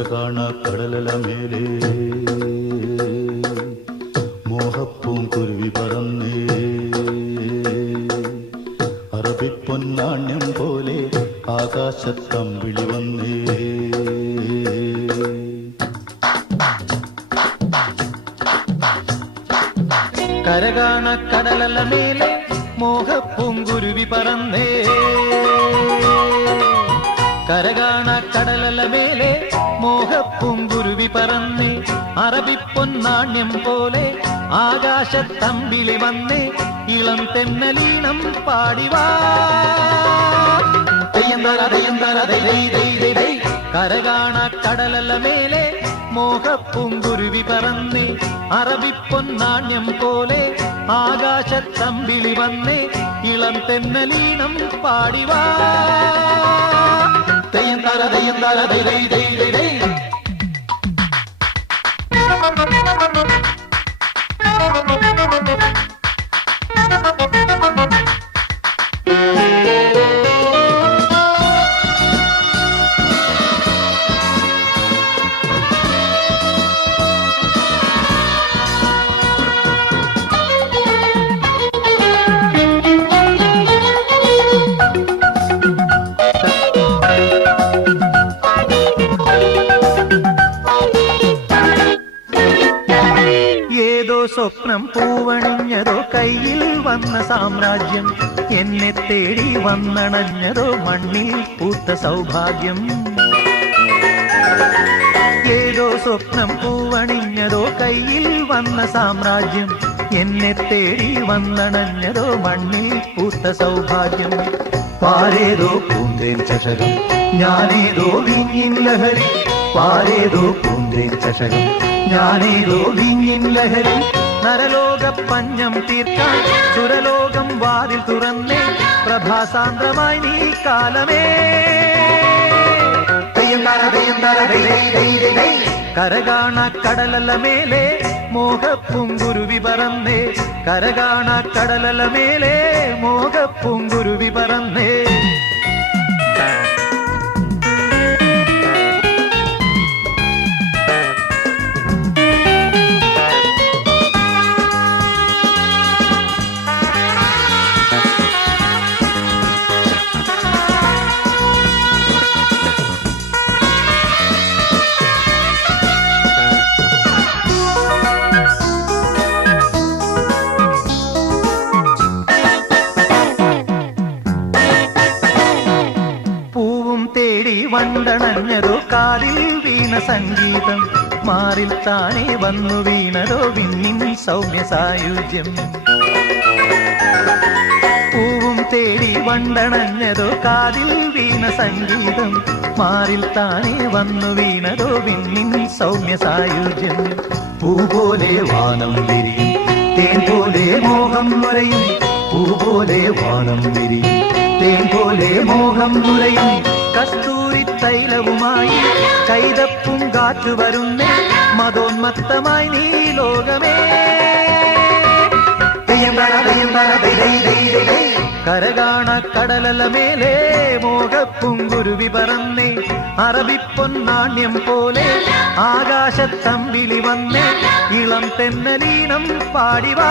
കരകാണ കടലല മേലേ മോഹപ്പൂം കുരുവി പറന്നേ അറബിപ്പൊന്നാണ്യം പോലെ ആകാശത്തമ്പിളി വന്നേ കരകാണ കടലല മേലെ മോഹപ്പൂങ്കുരുവി പറന്നേ കരകാണ കടലല മേലെ മോഹപ്പൂങ്കുരുവി പറന്നേ അറബിപ്പൊന്നാണ്യം പോലെ ആകാശത്തമ്പിളി വന്നേ ഇളം തെന്നലീണം പാടിവാ കരകാണ കടലല മേലെ മോഹപ്പൂങ്കുരുവി പറന്നേ അറബിപ്പൊന്നാണ്യം പോലെ ആകാശത്തമ്പിളി വന്നേ ഇളം തെന്നലീണം പാടിവാ സ്വപ്നം പൂവണിഞ്ഞതോ കയ്യിൽ വന്ന സാമ്രാജ്യം എന്നെ തേടി വന്നണഞ്ഞതോ മണ്ണിൽ പൂത്ത സൗഭാഗ്യം ഏതോ സ്വപ്നം പൂവണിഞ്ഞതോ കയ്യിൽ വന്ന സാമ്രാജ്യം എന്നെ തേടി വന്നണഞ്ഞതോ മണ്ണിൽ പൂത്ത സൗഭാഗ്യം പാരേതോ പൂന്തേൻ ചഷകം ഞാനേതോ വീഞ്ഞിൻ ലഹരി പാരേതോ പൂന്തേൻ ചഷകം ഞാനേതോ വീഞ്ഞിൻ ലഹരി നരലോക പഞ്ഞം തീർക്കാൻ സുരലോകം വാതിൽ തുറന്നേ പ്രഭാസാന്ദ്രമായി നീ കാലമേ കരകാണ കടലല മേലെ മോഹപ്പൂങ്കുരുവി പറന്നേ കരകാണ കടലല മേലെ മോഹപ്പൂങ്കുരുവി പറന്നേ വണ്ടണഞ്ഞതോ കാതിൽ വീണ സംഗീതം മാറിൽ താനേ വന്നു വീണതോ വിണ്ണിൻ സൗമ്യ സായുജ്യം പൂവും തേടി വണ്ടണഞ്ഞതോ കാതിൽ വീണ സംഗീതം മാറിൽ താനേ വന്നു വീണതോ വിണ്ണിൻ സൗമ്യ സായുജ്യം പൂ പോലെ വാനം വിരിയും തേൻ പോലെ മോഹം നുരയും പൂ പോലെ വാനം വിരിയും തേൻ പോലെ മോഹം നുരയും കസ്തൂരി തൈലവുമായി കൈതപ്പും കാറ്റു വരുന്നേ മതോന്മത്തമായി നീ ലോകമേ കരകാണ കടലല മേലെ മോഹപ്പൂങ്കുരുവി പറന്നേ അറബിപ്പൊന്നാണ്യം പോലെ ആകാശത്തമ്പിളി വന്നേ ഇളം തെന്നലീനം പാടിവാ